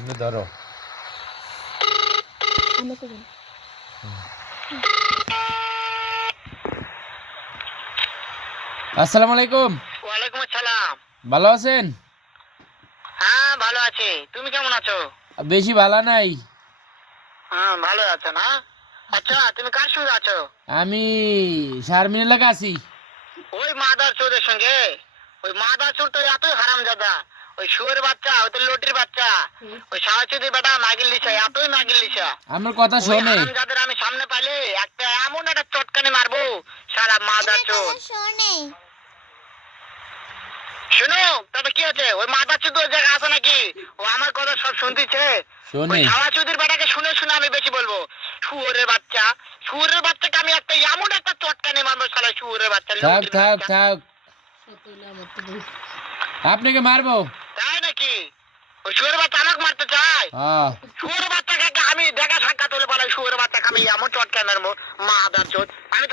তুমি ধরো। আসসালামু আলাইকুম। ওয়ালাইকুম আসসালাম। ভালো আছেন? হ্যাঁ ভালো আছি, তুমি কেমন আছো? বেশি ভালো নাই। হ্যাঁ ভালো আছো না? আচ্ছা তুমি কার সঙ্গে আছো? আমি শারমিন এলাকা আছি। ওই মাদার চোরের সঙ্গে? ওই মাদার চোর তো এতই হারামজাদা, ওই শুয়োরের বাচ্চা, ওই তো লটির বাচ্চা, ওই সাহসিদি বেটা মাগিল লিসা, এতই মাগিল লিসা। আমার কথা ওই শোনে। হারামজাদার আমি সামনে পাইলে একটা এমন একটা চটকানি মারবো, সারা মাদার চোর। শুনো তবে কি আছে, ওই মাদার চোর ওই জায়গায় আছে নাকি? ও আমার কথা সব শুনতেছে। ওই শোনে। সাওয়াচুদির বেটাকে শুনে শুনে আমি বেশি বলবো। শুয়োরের বাচ্চা, শুয়োরের বাচ্চাকে আমি একটা এমন একটা চটকানি মারবো, শালা শুয়োরের বাচ্চা, থাক লুটির থাক বাচ্চা। থাক, আপনাকে মারবো। তাই নাকি? ওই শুয়োরের বাচ্চা আমাকে মারতে চায়? হ্যাঁ। শুয়োরের বাচ্চাকে আমি দেখা সাক্ষাৎ হলে বলে শুয়োরের বাচ্চাকে আমি এমন চটকানি মারবো, মাদার চোদ। আমি